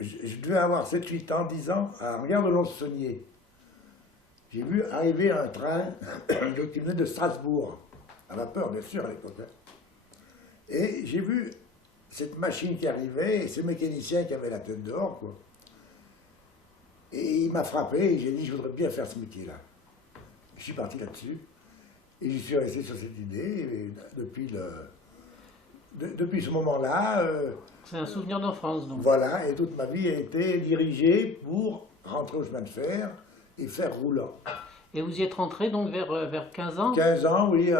je devais avoir 7, 8 ans, 10 ans, à Regard de Lons-Saunier. J'ai vu arriver un train qui venait de Strasbourg, à vapeur bien sûr à l'époque. Hein. Et j'ai vu cette machine qui arrivait et ce mécanicien qui avait la tête dehors, quoi. Et il m'a frappé et j'ai dit je voudrais bien faire ce métier-là. Je suis parti là-dessus et je suis resté sur cette idée et depuis ce moment-là. C'est un souvenir d'enfance, donc. Voilà, et toute ma vie a été dirigée pour rentrer au chemin de fer et faire roulant. Et vous y êtes rentré donc vers 15 ans? 15 ans, oui,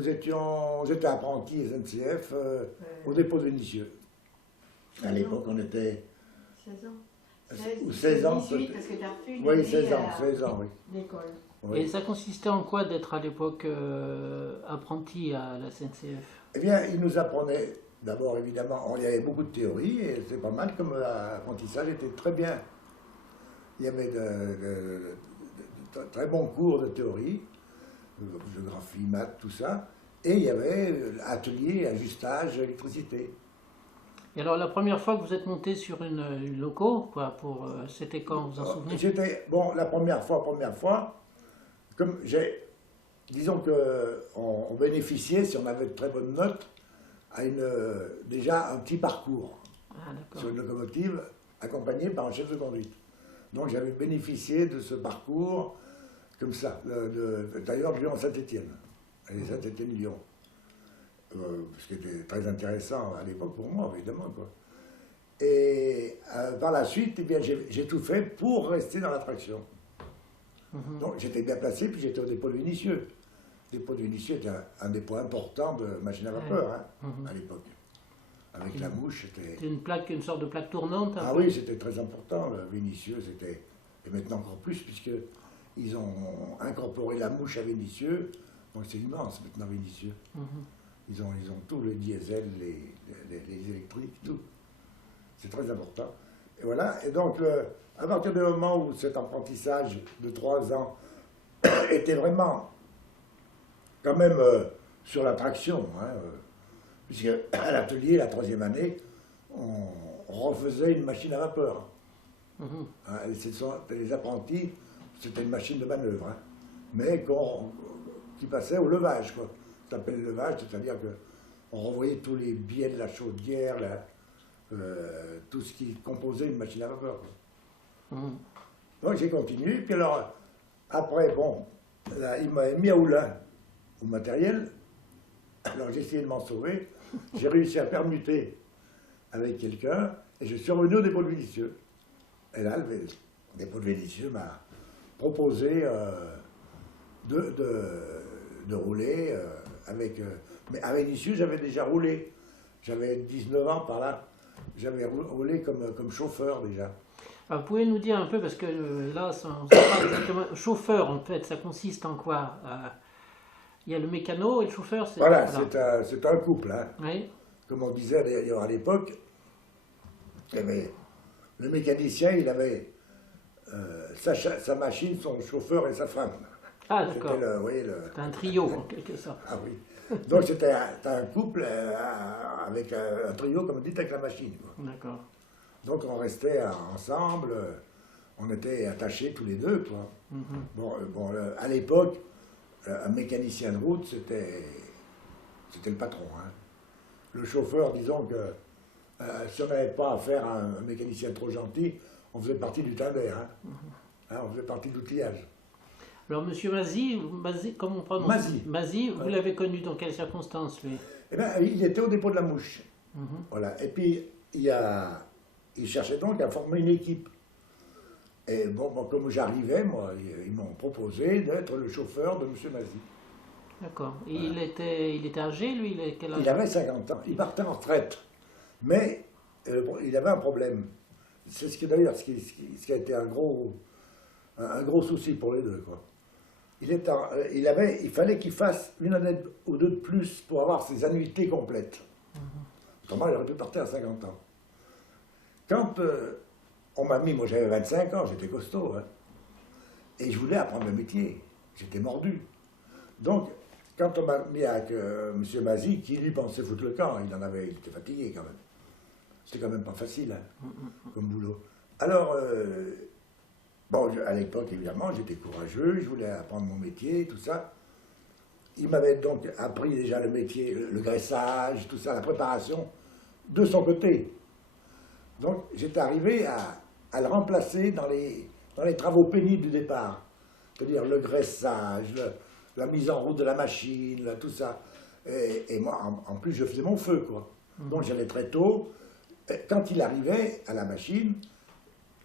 j'étais apprenti SNCF au dépôt de Vénissieux. À l'époque, on était 16 ans. ou 16 ans. 18, parce que tu as reçu une Oui, année 16 ans, 16 ans, oui. d'école. Oui. Et ça consistait en quoi d'être à l'époque apprenti à la SNCF? Eh bien, il nous apprenait, d'abord évidemment, il y avait beaucoup de théorie, et c'est pas mal comme apprentissage était très bien. Il y avait de très bons cours de théorie, géographie, maths, tout ça, et il y avait atelier, ajustage, électricité. Et alors la première fois que vous êtes monté sur une loco, quoi, c'était quand, vous en souvenez? Bon, la première fois, comme disons qu'on bénéficiait, si on avait de très bonnes notes, à déjà un petit parcours sur une locomotive accompagné par un chef de conduite. Donc j'avais bénéficié de ce parcours comme ça, d'ailleurs de Lyon-Saint-Étienne, et Saint-Étienne-Lyon. Ce qui était très intéressant à l'époque pour moi, évidemment. Quoi. Et par la suite, eh bien, j'ai tout fait pour rester dans l'attraction. Donc j'étais bien placé, puis j'étais au dépôt de Vénissieux. Le dépôt de Vénissieux était un dépôt important de machines à vapeur à l'époque. Avec la mouche, c'était une sorte de plaque tournante. Ah oui, c'était très important. Le Vénissieux, c'était, et maintenant encore plus, puisqu'ils ont incorporé la mouche à Vénissieux. Donc c'est immense maintenant Vénissieux. Ils ont tout, le diesel, les électriques, tout. C'est très important. Et voilà, et donc à partir du moment où cet apprentissage de 3 ans était vraiment quand même sur l'attraction, puisque à l'atelier, la 3e année, on refaisait une machine à vapeur. Les apprentis, c'était une machine de manœuvre, mais qui passait au levage, quoi. Ça s'appelle le levage, c'est-à-dire qu'on renvoyait tous les biais de la chaudière, tout ce qui composait une machine à vapeur. Donc j'ai continué, puis alors, après, bon, là, il m'a mis à Oulin, au matériel, alors j'ai essayé de m'en sauver, j'ai réussi à permuter avec quelqu'un, et je suis revenu au dépôt de Vénissieux. Et là, le dépôt de Vénissieux m'a proposé de rouler mais à Vénissieux, j'avais déjà roulé. J'avais 19 ans par là. J'avais roulé comme chauffeur déjà. Alors, vous pouvez nous dire un peu, parce que là, on sait pas exactement. Chauffeur, en fait, ça consiste en quoi? Il y a le mécano et le chauffeur, c'est... Voilà, c'est un couple. Oui. Comme on disait d'ailleurs à l'époque, le mécanicien, il avait sa machine, son chauffeur et sa femme. Ah, d'accord. C'était un trio, en quelque sorte. Ah oui. Donc c'était un couple avec un trio, comme on dit, avec la machine. D'accord. Donc on restait ensemble, on était attachés tous les deux, quoi. Bon, à l'époque, un mécanicien de route, c'était le patron. Le chauffeur, disons que si on n'avait pas affaire à un mécanicien trop gentil, on faisait partie du timbert. On faisait partie de l'outillage. Alors, M. Mazy, comment on prononce? Mazy, vous l'avez connu dans quelles circonstances, lui? Eh bien, il était au dépôt de la mouche. Voilà. Et puis, il cherchait donc à former une équipe. Et bon, comme j'arrivais, moi, ils m'ont proposé d'être le chauffeur de M. Mazy. D'accord. Et voilà. il était âgé, lui? Il avait 50 ans. Il partait en retraite. Mais il avait un problème. C'est d'ailleurs ce qui a été un gros souci pour les deux, quoi. Il fallait qu'il fasse une année ou deux de plus pour avoir ses annuités complètes. Autrement, il aurait pu partir à 50 ans. Quand on m'a mis, moi j'avais 25 ans, j'étais costaud, et je voulais apprendre le métier, j'étais mordu. Donc, quand on m'a mis avec M. Mazy, qui lui pensait foutre le camp, il était fatigué quand même. C'était quand même pas facile, hein, comme boulot. Alors, bon, à l'époque, évidemment, j'étais courageux, je voulais apprendre mon métier, tout ça. Il m'avait donc appris déjà le métier, le graissage, tout ça, la préparation, de son côté. Donc, j'étais arrivé à le remplacer dans les travaux pénibles du départ. C'est-à-dire le graissage, la mise en route de la machine, tout ça. Et moi, en plus, je faisais mon feu, quoi. Donc, j'allais très tôt. Et quand il arrivait à la machine,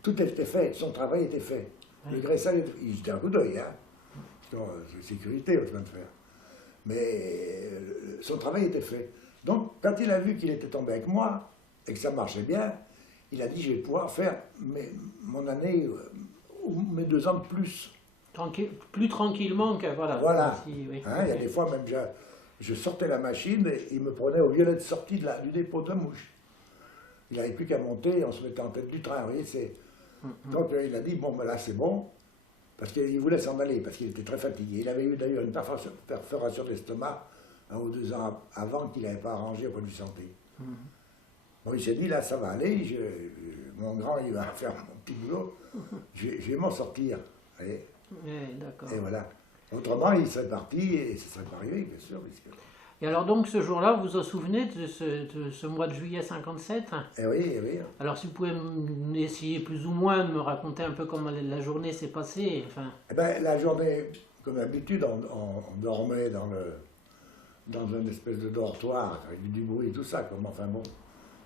tout était fait, son travail était fait. Le graissage, il jetait un coup d'œil, hein. C'est sécurité, au train de faire. Mais son travail était fait. Donc, quand il a vu qu'il était tombé avec moi, et que ça marchait bien, il a dit, je vais pouvoir faire mon année, ou mes 2 ans de plus. Plus tranquillement que, voilà. Voilà. Ici, oui. Hein, il y a des fois, même, je sortais la machine, et il me prenait au violet de sortie du dépôt de mouche. Il n'avait plus qu'à monter, on se mettait en tête du train, vous voyez, Donc, il a dit, bon, ben là, c'est bon. Parce qu'il voulait s'en aller, parce qu'il était très fatigué. Il avait eu d'ailleurs une perforation d'estomac 1 ou 2 ans avant qu'il n'avait pas arrangé au point de vue santé. Bon, il s'est dit, là, ça va aller, mon grand, il va faire mon petit boulot, je vais m'en sortir. Et voilà. Autrement, il serait parti et ce serait pas arrivé, bien sûr. Et alors donc, ce jour-là, vous vous en souvenez de ce mois de juillet 57? Eh oui, eh oui. Alors, si vous pouvez essayer plus ou moins de me raconter un peu comment la journée s'est passée, enfin... Eh ben, la journée, comme d'habitude, on dormait dans une espèce de dortoir, avec du bruit et tout ça, comme, enfin bon,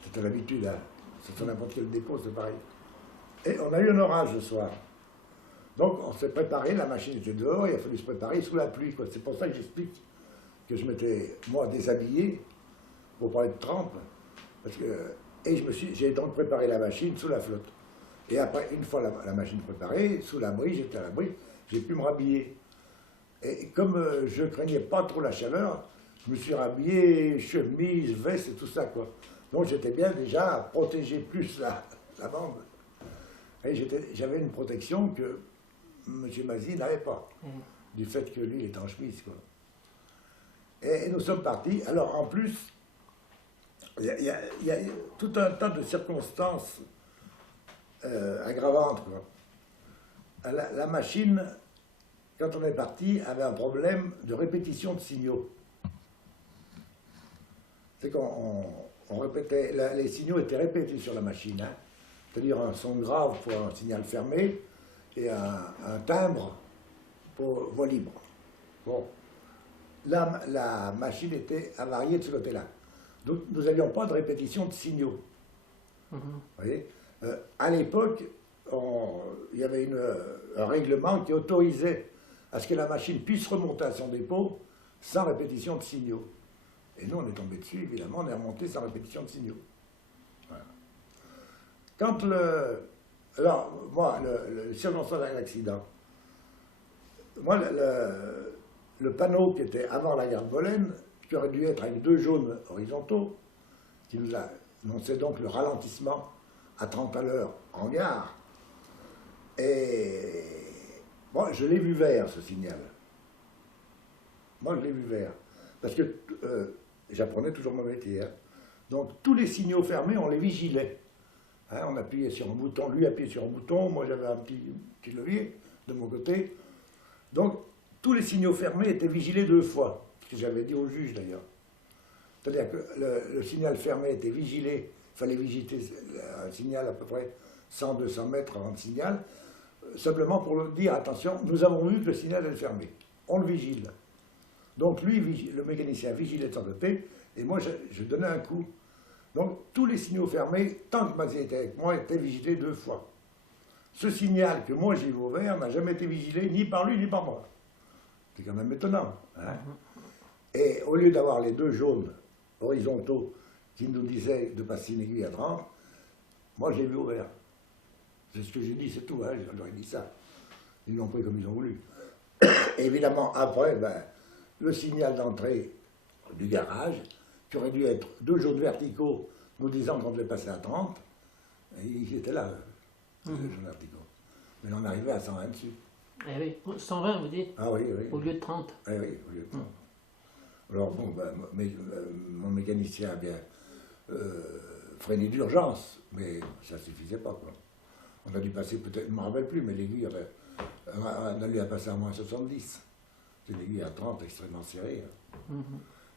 c'était l'habitude, hein. C'est sur n'importe quel dépôt, c'est pareil. Et on a eu un orage le soir. Donc, on s'est préparé, la machine était dehors, il a fallu se préparer sous la pluie, quoi. C'est pour ça que j'explique que je m'étais, moi, déshabillé, pour pas être trempe, et j'ai donc préparé la machine sous la flotte. Et après, une fois la machine préparée, sous l'abri, j'étais à l'abri, j'ai pu me rhabiller. Et comme je craignais pas trop la chaleur, je me suis rhabillé, chemise, veste et tout ça, quoi. Donc j'étais bien déjà protégé plus la bande. Et j'avais une protection que M. Mazie n'avait pas, du fait que lui, il était en chemise, quoi. Et nous sommes partis. Alors, en plus, il y a tout un tas de circonstances aggravantes, quoi. La machine, quand on est parti, avait un problème de répétition de signaux. C'est qu'on répétait, les signaux étaient répétés sur la machine, hein. C'est-à-dire un son grave pour un signal fermé et un timbre pour voix libre. Bon. La machine était avariée de ce côté-là. Donc nous n'avions pas de répétition de signaux. Vous voyez, à l'époque, il y avait un règlement qui autorisait à ce que la machine puisse remonter à son dépôt sans répétition de signaux. Et nous, on est tombé dessus, évidemment, on est remonté sans répétition de signaux. Voilà. Alors, moi, le circonstance de l'accident, moi, le panneau qui était avant la gare de Bolène, qui aurait dû être avec 2 jaunes horizontaux, qui nous a annoncé donc le ralentissement à 30 à l'heure en gare. Et bon, je l'ai vu vert, ce signal. Moi, je l'ai vu vert. Parce que j'apprenais toujours mon métier. Hein. Donc, tous les signaux fermés, on les vigilait. Hein, on appuyait sur un bouton, lui appuyait sur un bouton, moi j'avais un petit levier de mon côté. Donc, tous les signaux fermés étaient vigilés 2 fois, ce que j'avais dit au juge d'ailleurs. C'est-à-dire que le signal fermé était vigilé, il fallait vigiter un signal à peu près 100-200 mètres avant le signal, simplement pour le dire, attention, nous avons vu que le signal est fermé, on le vigile. Donc lui, le mécanicien vigilait de son côté, et moi je donnais un coup. Donc tous les signaux fermés, tant que Mazie était avec moi, étaient vigilés 2 fois. Ce signal que moi j'ai vu au vert n'a jamais été vigilé ni par lui ni par moi. C'est quand même étonnant. Hein. Et au lieu d'avoir les 2 jaunes horizontaux qui nous disaient de passer une aiguille à 30, moi j'ai vu au vert. C'est ce que j'ai dit, c'est tout, hein, je leur ai dit ça. Ils l'ont pris comme ils ont voulu. Et évidemment, après, le signal d'entrée du garage, qui aurait dû être 2 jaunes verticaux nous disant qu'on devait passer à 30, et ils étaient là, les jaunes verticaux. Mais on arrivait à 120 dessus. Eh oui, 120 vous dites? Ah oui, oui. Au lieu de 30. Eh oui, au lieu de 30. Alors bon, mon mécanicien a bien freiner d'urgence, mais ça ne suffisait pas, quoi. On a dû passer peut-être, je ne me rappelle plus, mais l'aiguille, on a dû la passer à moins 70. C'est une aiguille à 30 extrêmement serrée.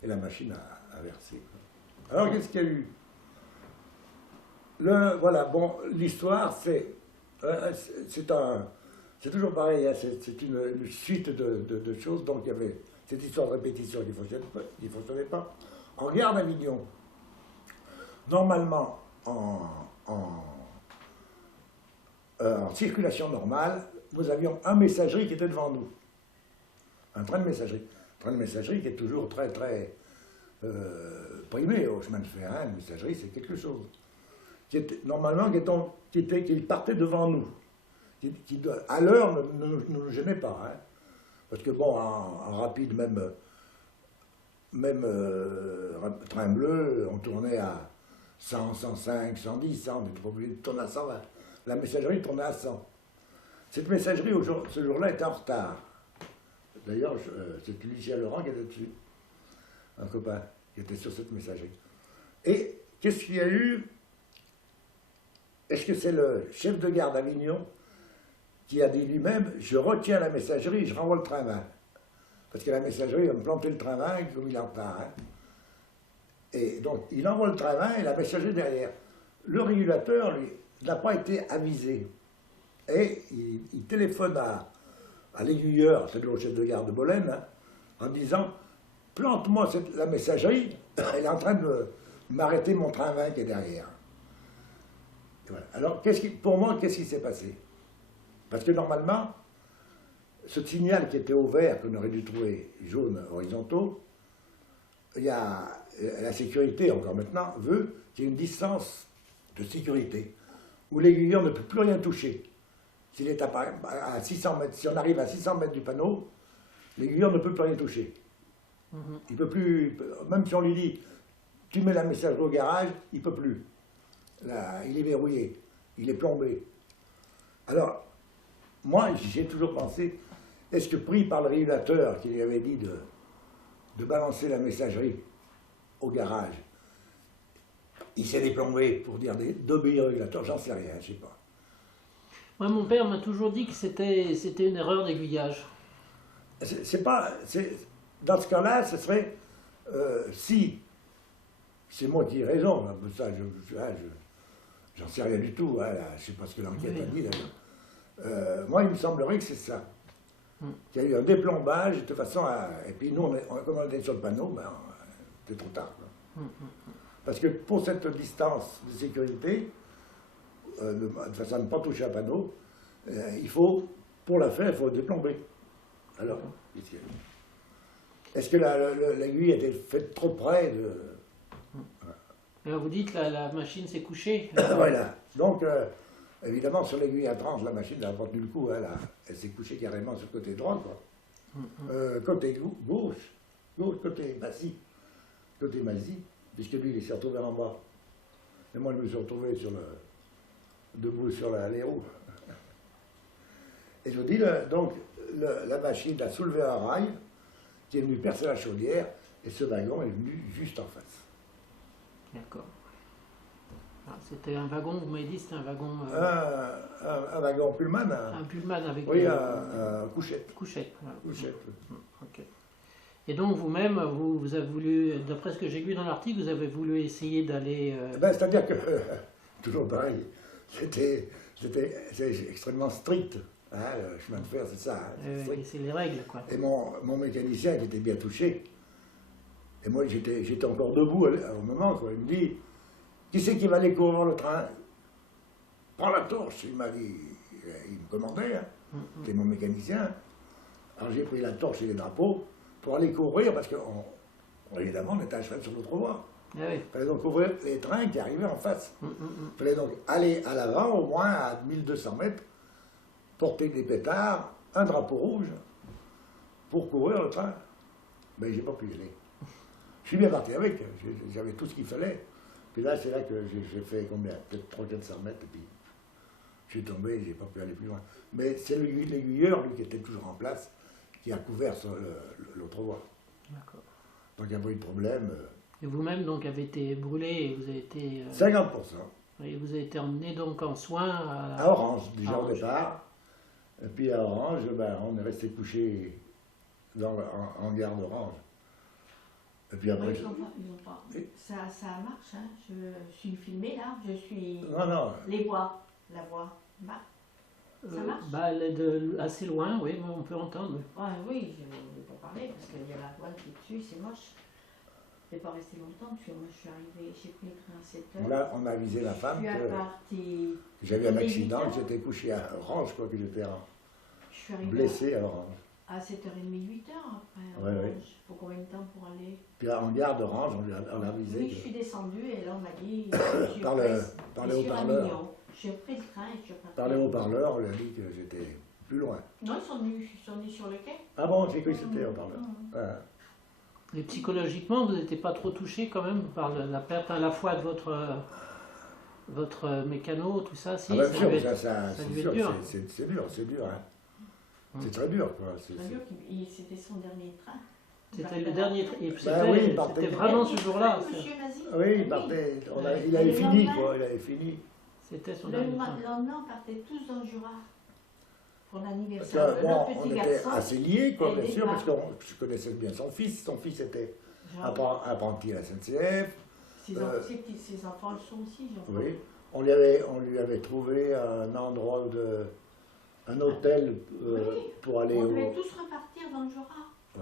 Et la machine a versé, quoi. Alors, qu'est-ce qu'il y a eu? Voilà, bon, l'histoire, c'est toujours pareil, hein, c'est une suite de choses. Donc, il y avait cette histoire de répétition qui ne fonctionnait pas. En gare d'Avignon, normalement, en circulation normale, nous avions un messagerie qui était devant nous. Un train de messagerie. Un train de messagerie qui est toujours très, très primé au chemin de fer. Hein. Une messagerie, c'est quelque chose. Normalement, qui partait devant nous. Qui à l'heure, ne nous gênait pas. Hein. Parce que, bon, en rapide, même train bleu, on tournait à 100, 105, 110, 100, on n'était pas obligé de tourner à 120. La messagerie tournait à 100. Cette messagerie, ce jour-là, était en retard. D'ailleurs, c'est Lucien Laurent qui était dessus, un copain qui était sur cette messagerie. Et qu'est-ce qu'il y a eu? Est-ce que c'est le chef de gare d'Avignon qui a dit lui-même, je retiens la messagerie, je renvoie le train 20. Parce que la messagerie va me planter le train 20 comme il est en retard. Hein. Et donc, il envoie le train 20 et la messagerie derrière. Le régulateur, lui, n'a pas été avisé. Et il téléphone à l'aiguilleur, c'est le chef de gare de Bolène, hein, en disant, plante-moi la messagerie, elle est en train de m'arrêter mon train 20 qui est derrière. Voilà. Alors, pour moi, qu'est-ce qui s'est passé? Parce que normalement, ce signal qui était au vert, qu'on aurait dû trouver jaune horizontaux, il y a la sécurité, encore maintenant, veut qu'il y ait une distance de sécurité, où l'aiguilleur ne peut plus rien toucher. S'il est à 600 mètres, si on arrive à 600 mètres du panneau, l'aiguilleur ne peut plus rien toucher. Il peut plus, même si on lui dit, tu mets la messagerie au garage, il ne peut plus. Là, il est verrouillé, il est plombé. Alors, moi, j'ai toujours pensé, est-ce que pris par le régulateur qui lui avait dit de balancer la messagerie au garage, il s'est déplombé pour dire d'obéir au régulateur? J'en sais rien, je ne sais pas. Moi, mon père m'a toujours dit que c'était une erreur d'aiguillage. Dans ce cas-là, ce serait si, c'est moi qui ai raison, hein, ça, j'en sais rien du tout, hein, je ne sais pas ce que l'enquête a dit d'ailleurs. Moi, il me semblerait que c'est ça. Qu'il y a eu un déplombage de façon à. Et puis nous, comme on était sur le panneau, ben, c'était trop tard. Parce que pour cette distance de sécurité, de façon à ne pas toucher un panneau, il faut, pour la faire, il faut déplomber. Alors, est-ce que l'aiguille était faite trop près de. Alors vous dites la machine s'est couchée. Voilà. Donc, évidemment, sur l'aiguille à 30, la machine n'a pas tenu le coup. Elle s'est couchée carrément sur le côté droit, quoi. Côté gauche, côté Massy, puisque lui, il s'est retrouvé en bas. Et moi, je me suis retrouvé debout sur les roues. Et je vous dis, donc, la machine a soulevé un rail qui est venu percer la chaudière, et ce wagon est venu juste en face. D'accord. C'était un wagon, vous m'avez dit, c'était un wagon... un wagon Pullman. Un Pullman avec... Oui, un couchette. Couchette. Voilà. Couchette. Ok. Et donc vous-même, vous avez voulu, d'après ce que j'ai lu dans l'article, vous avez voulu essayer d'aller... C'est-à-dire que, toujours pareil, c'est extrêmement strict. Hein, le chemin de fer, c'est ça. Hein, c'est les règles, quoi. Et mon mécanicien, qui était bien touché, et moi j'étais encore debout au moment, quoi, il me dit, qui c'est qui va aller courir le train? Prends la torche, il m'a dit, il me commandait, hein, c'était mon mécanicien. Alors j'ai pris la torche et les drapeaux pour aller courir, parce que, évidemment, on était à cheval sur l'autre voie. Ah oui. Il fallait donc couvrir les trains qui arrivaient en face. Il fallait donc aller à l'avant, au moins à 1200 mètres, porter des pétards, un drapeau rouge, pour courir le train. Mais j'ai pas pu y aller. Je suis bien parti avec, j'avais tout ce qu'il fallait. Puis là, c'est là que j'ai fait combien? Peut-être 300-400 mètres, et puis je suis tombé, j'ai pas pu aller plus loin. Mais c'est l'aiguilleur, lui, qui était toujours en place, qui a couvert sur l'autre voie. D'accord. Donc il n'y a pas eu de problème. Et vous-même, donc, avez été brûlé et vous avez été, 50%. et vous avez été emmené donc en soins À Orange, déjà au Orange. départ. Et puis à Orange, ben, on est resté couché en gare d'Orange. Et puis après, Oui, ils ont pas. Ça marche, hein. Je suis filmée là, je suis. non, non, Les voix, la voix. Bah, ça marche bah, elle est assez loin, oui, mais on peut entendre. Oui. ouais, oui, je ne vais pas parler parce qu'il y a la voile qui est dessus, c'est moche. Je ne vais pas rester longtemps parce que moi je suis arrivée, j'ai pris le train à 7 heures. là, on a avisé la femme Je suis que partie. j'avais un dès accident, 8 que heures. j'étais couché à Orange, quoi, que j'étais Je suis arrivée blessé à Orange. à 7h30, 8h après. Ouais, ouais. Il faut combien de temps pour aller? Puis en gare d'Orange, on a avisé Oui, je que suis descendue et là on m'a dit. par les haut-parleurs. J'ai pris le train et je suis repartie. Par les haut-parleurs, on lui a dit que j'étais plus loin. Non, ils sont venus sur le quai. Ah bon, j'ai cru que c'était haut-parleur. Mhm. Ah. Et psychologiquement, vous n'étiez pas trop touché quand même par la perte à la fois de votre mécano, tout ça, si, Ah ben, ça sûr, devait être- ça, ça c'est devait sûr, être dur. c'est dur, hein. Hum. C'est très dur, quoi. Très dur, c'était son dernier train. C'était le dernier. Et Bah c'était oui, il partait. c'était vraiment ce jour-là. Monsieur Nazi. Oui, il partait, il Et avait le fini, lendemain quoi, il avait fini. C'était son Le dernier train. lendemain, on partait tous dans le Jura pour Parce l'anniversaire que, de bon, notre on petit était garçon. assez liés, quoi, et bien des sûr, parce que parents. je connaissais bien son fils. Son fils était Jean- apprenti à la SNCF. Ses enfants le sont aussi, je crois. Oui. On lui avait trouvé un hôtel Oui. pour aller On au. devait tous repartir dans le Jura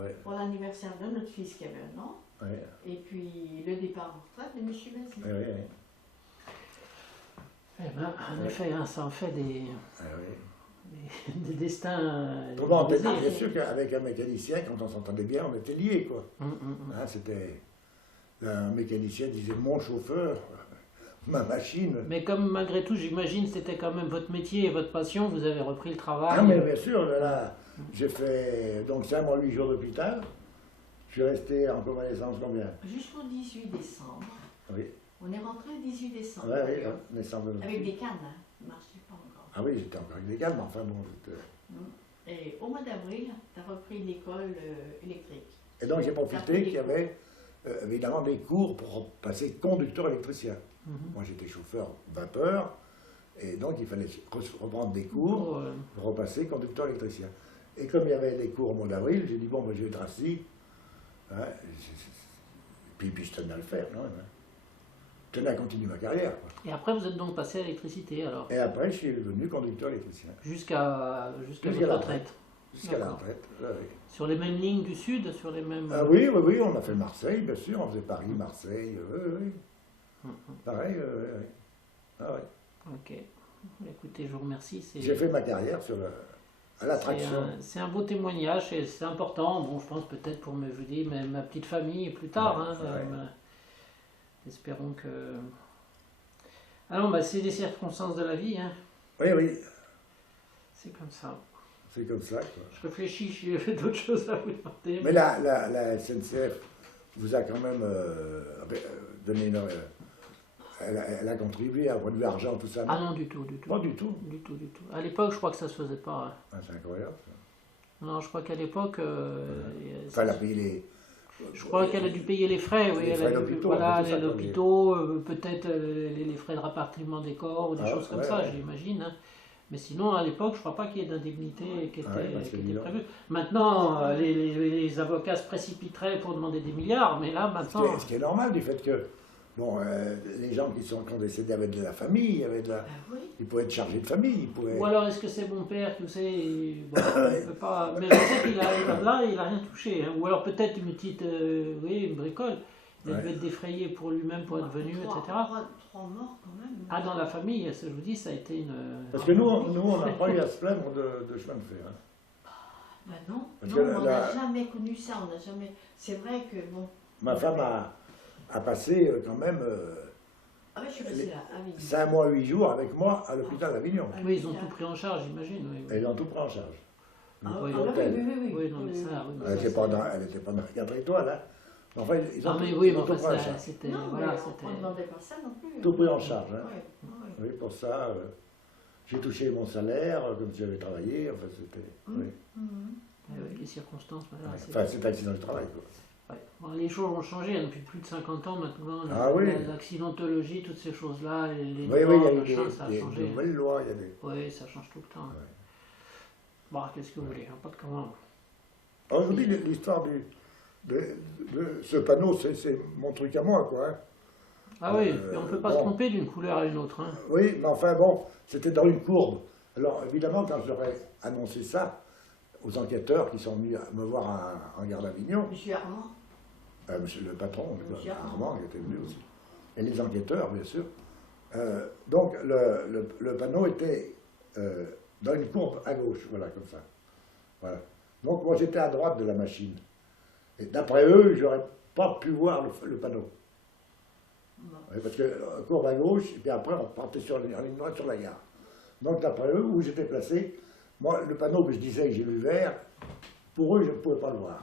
Ouais, pour l'anniversaire de notre fils qui avait 1 an. ouais, Et puis le départ en retraite de Monsieur Nazi. ouais, ouais, Eh ben, en effet, hein, ça en fait ouais. des destins. Autrement, brisés. bien sûr qu'avec un mécanicien, quand on s'entendait bien, on était liés, quoi. Hein, c'était. Un mécanicien disait mon chauffeur, ma machine. Mais comme malgré tout, j'imagine, c'était quand même votre métier et votre passion, vous avez repris le travail. Ah, mais bien sûr, là, j'ai fait donc 5 mois, 8 jours d'hôpital. Je suis resté en convalescence combien? Jusqu'au 18 décembre. Oui, On est rentré le 18 décembre. ouais, oui, d'ailleurs. naissance de notre Avec fille. des cannes, hein. Ça ne marchait pas encore. Ah oui, j'étais encore avec des gammes, enfin bon, Et au mois d'avril, tu as repris l'école électrique. Et donc j'ai profité qu'il y avait évidemment des cours pour passer conducteur électricien. Mhm. Moi j'étais chauffeur vapeur, et donc il fallait reprendre des cours Pour, pour repasser conducteur électricien. Et comme il y avait les cours au mois d'avril, j'ai dit bon, ben, je vais être assis. Hein, puis je tenais à le faire, quand même. Hein. Je tenais à continuer ma carrière. Quoi. Et après, vous êtes donc passé à l'électricité, alors, Et après, je suis devenu conducteur électricien. jusqu'à Jusqu'à votre la retraite. Jusqu'à la D'accord. retraite. Ouais, ouais. Sur les mêmes lignes du sud, sur les mêmes. Ah oui, oui, oui, on a fait Marseille, bien sûr, on faisait Paris, Marseille, oui, oui. Mhm. Pareil, oui. Ah, ouais. Ok. Écoutez, je vous remercie. J'ai fait ma carrière à l'attraction. C'est un beau témoignage et c'est important. Bon, je pense peut-être pour je vous dis, ma petite famille plus tard. Ouais, Hein, ouais. Espérons que. Alors, bah, c'est des circonstances de la vie. Hein. Oui, oui, C'est comme ça. c'est comme ça. Quoi. Je réfléchis, j'ai d'autres choses à vous demander. Mais la SNCF vous a quand même donné une. Elle a contribué à point de vue argent, tout ça. Ah non, du tout, du tout. Pas du tout. Du tout, du tout. À l'époque, je crois que ça se faisait pas. Hein. Ah, c'est incroyable. Ça. Non, je crois qu'à l'époque. Enfin, elle a payé les. Je crois qu'elle a dû payer les frais, oui. Les Elle frais a dû, d'hôpitaux, voilà, un peu tout ça, les quoi, hôpitaux, peut-être les frais de rapatriement des corps ou des Ah, choses comme ouais, ça, ouais. j'imagine. Hein. Mais sinon, à l'époque, je crois pas qu'il y ait d'indemnité qui était, Ouais, bah, c'est qui était évident. prévue. Maintenant, les avocats se précipiteraient pour demander des milliards, mais là, maintenant. Ce qui est normal du fait que bon, les gens qui ont décédé avec de la famille, Oui. ils pouvaient être chargés de famille. Ils pouvaient... Ou alors, est-ce que c'est mon père qui sait bon, il peut pas. Mais je sais qu'il a rien touché. Hein. Ou alors peut-être une petite, oui, une bricole. Il a dû Ouais. être défrayé pour lui-même, pour être venu, etc. Trois morts quand même. Ah, dans la famille, je vous dis, ça a été une. Parce que nous, on n'a pas eu à se plaindre de chemin de fer. Hein. Bah non, Parce non, que on n'a la- jamais connu ça. On n'a jamais. C'est vrai que bon. Ma femme a passé quand même Ah ouais, je suis restée là, à Avignon. 5 mois, 8 jours avec moi à l'hôpital d'Avignon. Oui, ils ont tout pris en charge, j'imagine. Oui, Et ils ont tout pris en charge. Ah, Oui, ah bah oui, l'hôtel. oui, oui, Oui, non, mais ça, oui, mais Elle ça, n'était pas dans 4 étoiles. Hein. Mais enfin, ils ont Ah, mais tout, oui, ils mais ont tout enfin, pris en ça, charge. c'était. Non, Voilà, mais c'était. on ne demandait pas ça non plus. Tout pris en charge. Hein. Ouais, ouais. Oui, pour ça, j'ai touché mon salaire comme si j'avais travaillé. Enfin, c'était. Oui. Mhm. Avec les circonstances, voilà. Enfin, c'est accident du travail. Quoi. Ouais. Bon, les choses ont changé hein, depuis plus de 50 ans maintenant. Ah oui. L'accidentologie, toutes ces choses-là, les Oui, lois, il y a eu machin, ça a des changé. nouvelles lois. Il y a des... Oui, ça change tout le temps. Ouais. Bon, qu'est-ce que vous voulez, hein, pas de comment. Aujourd'hui, l'histoire de ce panneau, c'est mon truc à moi, quoi. Hein. Ah oui, et on ne peut pas se bon. tromper d'une couleur à une autre. Hein. Oui, mais enfin bon, c'était dans une courbe. Alors évidemment, quand j'aurais annoncé ça aux enquêteurs qui sont venus me voir en gare d'Avignon, Monsieur Armand, monsieur le patron, Monsieur Armand, qui était venu aussi, et les enquêteurs, bien sûr. Donc le panneau était dans une courbe à gauche, voilà, comme ça. Voilà. Donc moi j'étais à droite de la machine. Et d'après eux, j'aurais pas pu voir le panneau. non. Oui, parce que courbe à gauche, et puis après on partait en ligne droite sur la gare. Donc d'après eux, où j'étais placé, moi le panneau que je disais que j'ai vu vert, pour eux je ne pouvais pas le voir.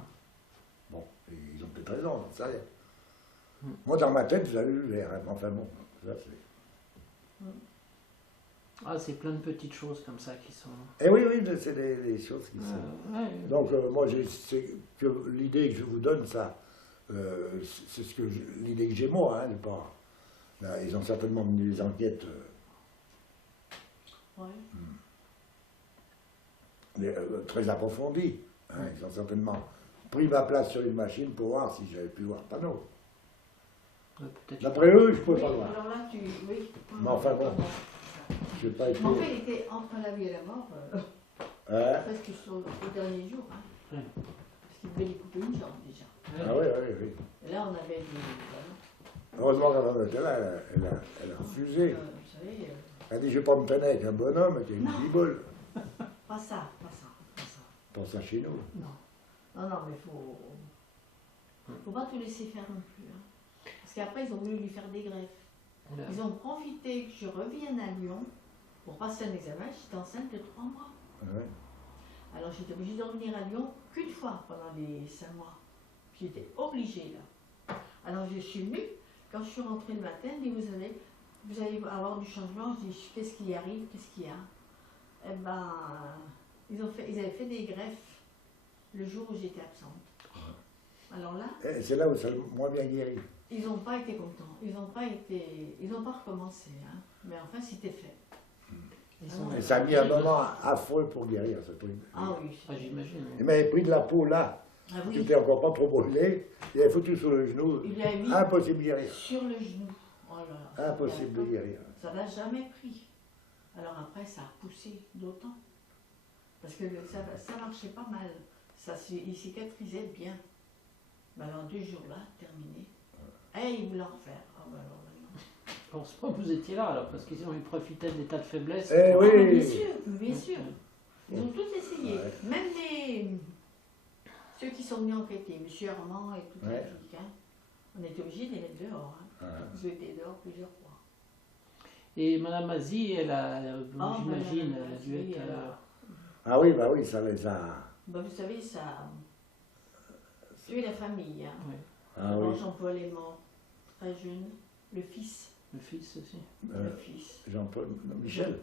Bon, et ils ont peut-être raison, j'en sais rien. Moi dans ma tête, j'avais vu vert, hein, enfin bon, ça c'est... Ah, c'est plein de petites choses comme ça qui sont. Et oui, oui, c'est des choses qui sont... Ouais. Donc moi, l'idée que je vous donne, ça, c'est l'idée que j'ai moi, hein, pas... Là, ils ont certainement mené des enquêtes Ouais. très approfondies. Hein, ils ont certainement pris ma place sur une machine pour voir si j'avais pu voir le panneau. Ouais, peut-être. D'après eux, je ne pouvais Oui, pas le voir. alors là, oui. Mais enfin bon. Je n'ai pas été... Mais en fait, il était entre la vie et la mort, Hein? presque au dernier jour. Hein. Ouais. Parce qu'il devait lui couper une jambe déjà. Ah oui, oui, oui. Et là, on avait du. Heureusement qu'elle était là, elle a refusé. Vous savez, Elle a dit, je ne vais pas me traîner avec un bonhomme qui a une Non. bibole. pas ça, pas ça, pas ça. Pour ça chez nous. Non. Non, non, mais faut pas tout laisser faire non plus. Hein. Parce qu'après, ils ont voulu lui faire des greffes. Là. Ils ont profité que je revienne à Lyon pour passer un examen. J'étais enceinte de 3 mois. Ouais. Alors j'étais obligée de revenir à Lyon qu'une fois pendant les 5 mois. J'étais obligée là. Alors je suis venue. Quand je suis rentrée le matin, elle dit vous allez avoir du changement. Je dis qu'est-ce qui arrive, qu'est-ce qu'il y a? Eh ben, ils avaient fait des greffes le jour où j'étais absente. Alors là, Et c'est là où ça a moins bien guéri. ils n'ont pas été contents. Ils n'ont pas recommencé. Hein. Mais enfin, c'était fait. Ils sont- Et ça a mis un moment affreux pour guérir, ce truc. Ah oui. Ah, j'imagine. Il m'avait pris de la peau là, Ah qui oui. était encore pas trop brûlée, il avait foutu sur le genou. Il lui a mis Impossible de guérir. sur le genou. Oh là là, Impossible de guérir. Ça l'a jamais pris. Alors après, ça a poussé d'autant. Parce que ça marchait pas mal. Il cicatrisait bien. Mais alors 2 jours là, terminé. Et il voulait en refaire. Ah bah alors non. Je pense pas que vous étiez là alors, parce qu'ils ont eu profité de l'état de faiblesse. Eh Ah, oui. mais bien sûr, bien sûr. Ils ont tous essayé. Ouais. Même ceux qui sont venus enquêter, M. Armand et toute la Ouais. clique. Hein. On était obligés de les mettre dehors. Hein. Ouais. Ils étaient dehors plusieurs fois. Et Madame Mazie, elle a, Ah, j'imagine, Madame elle a dû Mazie, être. elle a- Ah oui, bah oui, ça les a. Bah, vous savez, ça a tué la famille. Hein. Ouais, Ah Alors, oui. Jean-Paul est mort très jeune. Le fils. le fils aussi. Euh, Le fils. Jean-Paul. non, Michel.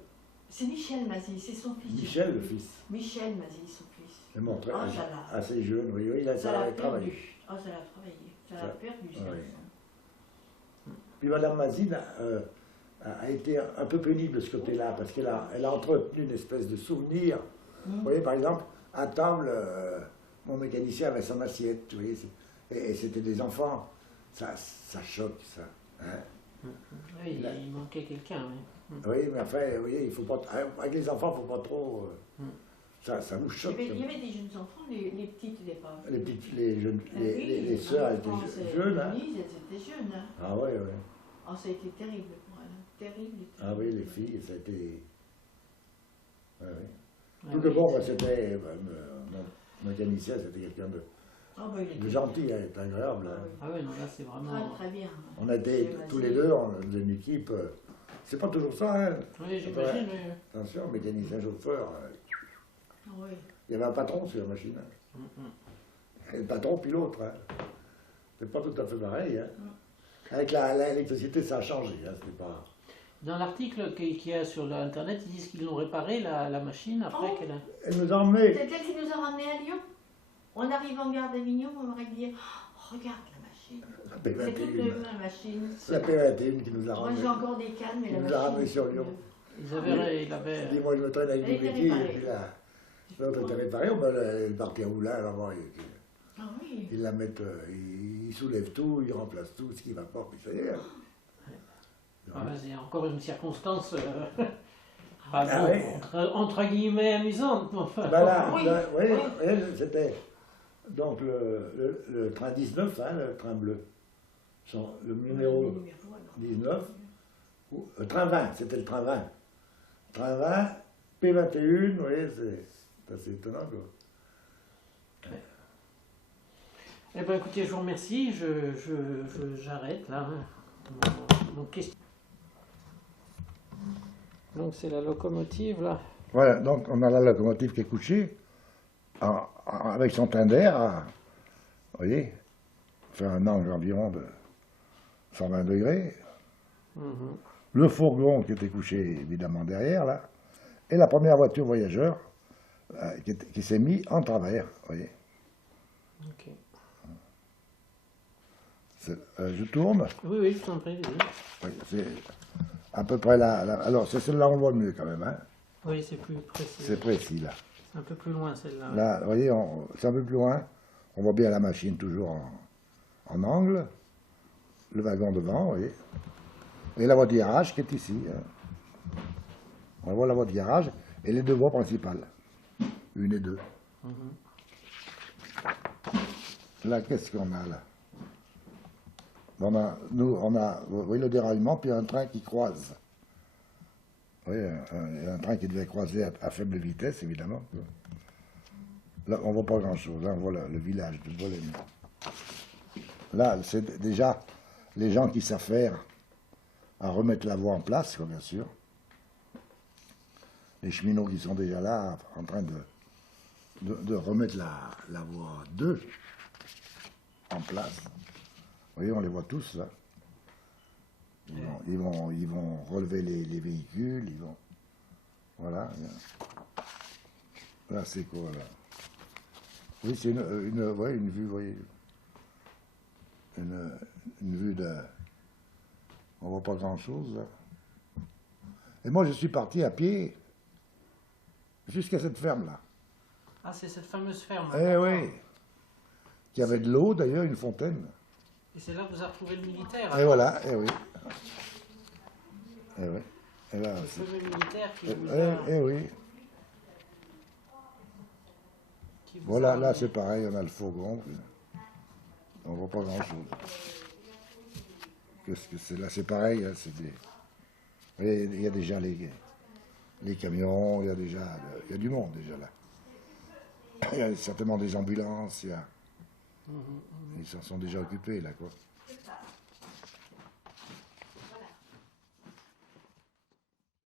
C'est Michel Mazie, c'est son fils. Michel, le fils. Michel Mazie, son fils. Il est mort très Ah, ça l'a. assez jeune, oui, oui, il a, Ça ça l'a a travaillé. perdu. Ah, ça l'a travaillé. Ça l'a Ça- perdu, ce oui. garçon. Puis Madame Mazine a été un peu pénible de ce côté-là, parce qu'elle a entretenu une espèce de souvenir. Vous voyez, par exemple, à table, mon mécanicien avait son assiette, vous voyez, et c'était des enfants. Ça choque, ça. Hein. Oui, Là. il manquait quelqu'un. Oui. Oui, mais enfin, vous voyez, il faut pas, avec les enfants, il ne faut pas trop... ça nous Il y choque. avait des jeunes enfants, les petites, les pas. Les petites, les jeunes, Ah les, oui, les sœurs, elles France, étaient jeunes, hein. Denise, elles étaient jeunes. Hein. Ah oui, oui. Oh, ça a été terrible pour elles. Hein. Terrible. Ah oui, les filles, ça a été... Ouais, oui. Ah Tout le oui, bon, c'est- c'était... Mon mécanicien, c'était quelqu'un Ah, bah, il était de gentil, hein, agréable. Ah Hein. oui. Ah oui, non, là c'est vraiment. Très, très bien. On a été Monsieur tous Mazie. les deux, on faisait une équipe. C'est pas toujours ça, hein. Oui, j'imagine. Oui. Attention, mécanicien, chauffeur. Ah oui. Il y avait un patron sur la machine. Hein. Et le patron, puis l'autre. Hein. C'est pas tout à fait pareil. Hein. Avec l'électricité, ça a changé. Hein. C'était pas... Dans l'article qu'il y a sur l'internet, ils disent qu'ils l'ont réparé la machine après Oh. qu'elle a. Elle nous a emmenés. C'est elle qui nous a ramenés à Lyon. On arrive en gare d'Avignon, on aurait dit oh, regarde la machine. La C'est toute P21. neuve, la machine. C'est la P21 qui nous a Moi, ramenés. j'ai encore des cannes, mais Il la nous a machine. ramenés sur c'est Lyon. neuve. Il avait... Il dit, moi je me traîne avec Elle du était béquille, et réparée. puis là, l'autre était réparé, on va le partir où là, alors bon, Ah oui. ils la mettent, ils soulèvent tout, ils remplacent tout, ce qui va pas, puis ça y est. Hein. Ah, c'est encore une circonstance Ah bon, ouais. entre guillemets amusante. Mais enfin, Voilà, Oui, oui, oui. c'était donc le train 19, hein, le train bleu. Le numéro 19, train 20, c'était le train 20. Train 20, P21, vous voyez, c'est assez étonnant quoi. Eh bien, écoutez, je vous remercie. J'arrête là. hein. Mon question. Donc, c'est la locomotive là. Voilà, donc on a la locomotive qui est couchée, avec son train d'air, vous voyez, fait un angle environ de 120 degrés. Mhm. Le fourgon qui était couché évidemment derrière, là, et la première voiture voyageur qui s'est mis en travers, vous voyez. Ok. Je tourne, Oui, oui, je t'en prie. Oui, oui, c'est à peu près là. Alors, c'est celle-là, on le voit mieux quand même, hein. oui c'est plus précis. C'est précis, là. C'est un peu plus loin celle-là. Là, vous voyez, c'est un peu plus loin. On voit bien la machine toujours en angle. Le wagon devant, vous voyez. Et la voie de virage qui est ici. Hein. On voit la voie de virage et les deux voies principales. Une et deux. Là, qu'est-ce qu'on a là? On a, vous voyez le déraillement, puis un train qui croise. Vous voyez, un train qui devait croiser à faible vitesse, évidemment. Là, on ne voit pas grand-chose. Là, on voit le village de Bologne. Là, c'est déjà les gens qui savent faire à remettre la voie en place, quoi, bien sûr. Les cheminots qui sont déjà là, en train de remettre la voie 2 en place. Vous voyez, on les voit tous, là. Ils vont relever les véhicules, ils vont... Voilà. Là, c'est quoi, là? Oui, c'est une vue, vous voyez. Une vue de... On voit pas grand-chose, là. Et moi, je suis parti à pied jusqu'à cette ferme-là. Ah, c'est cette fameuse ferme. Eh oui. Qui avait de l'eau, d'ailleurs, une fontaine. Et c'est là que vous avez retrouvé le militaire. Et voilà, eh oui. Eh oui. Et là, Le fameux militaire qui vous eh, a... eh oui. qui vous Voilà, a là, ramené. c'est pareil, on a le fourgon. On voit pas grand-chose. Qu'est-ce que c'est? Là, c'est pareil, hein, c'est des... Vous voyez, il y a déjà les camions, il y a du monde, déjà, là. Il y a certainement des ambulances, il y a... Ils s'en sont déjà occupés, là, quoi.